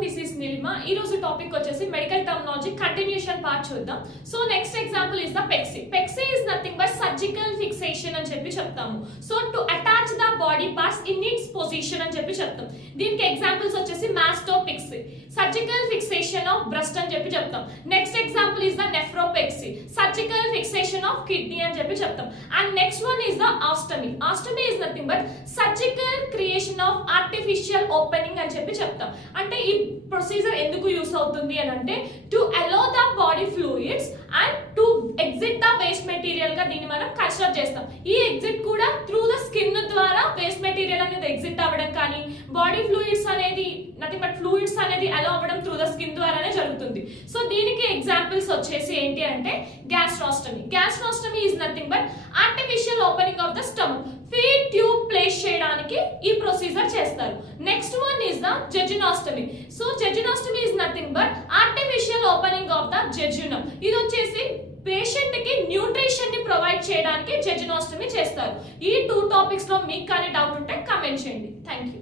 everyone, this is Nilima. ఈ రోజు topic వచ్చేసి మెడికల్ టర్మినాలజీ కంటిన్యూషన్ పార్ట్ చూద్దాం. So next example is the pexy. Pexy is nothing but surgical fixation అని చెప్పి చెప్తాము. So to attach the body parts in its position అని చెప్పి చెప్తాం. దీనికి ఎగ్జాంపుల్స్ వచ్చేసి mastopexy, surgical fixation of breast అని చెప్పి చెప్తాం. Next example is the nephropexy, surgical fixation of kidney అని చెప్పి చెప్తాం. And next one is the ostomy. Ostomy is nothing but surgical creation of artificial opening అని చెప్పి చెప్తాం. అంటే ఈ ప్రొసీజర్ ఎందుకు యూస్ అవుతుంది అని అంటే to allow the body fluids and to exit the waste material గా దీన్ని మనం కన్సిడర్ చేస్తాం. ఈ ఎగ్జిట్ కూడా త్రూ ద స్కిన్ ద్వారా వేస్ట్ మెటీరియల్ అనేది ఎగ్జిట్ అవ్వడం కానీ బాడీ ఫ్లూయిడ్స్ అనేది నథింగ్ బట్ ఫ్లూయిడ్స్ అనేది అలో అవ్వడం త్రూ ద స్కిన్ ద్వారానే జరుగుతుంది. సో దీనికి ఎగ్జాంపుల్స్ వచ్చేసి ఏంటి అంటే gastrostomy. Gastrostomy is nothing but artificial opening of the stomach. Feed tube place చేయడానికి ఈ ప్రొసీజర్ చేస్తారు. Next one is the jejunostomy. So jejunostomy is nothing but artificial opening of the jejunum. ఇది వచ్చేసి patient కి nutrition ని provide చేయడానికి జెజునోస్టమీ చేస్తారు. ఈ 2 టాపిక్స్ లో మీకు కానీ డౌట్ ఉంటే కామెంట్ చేయండి. Thank you.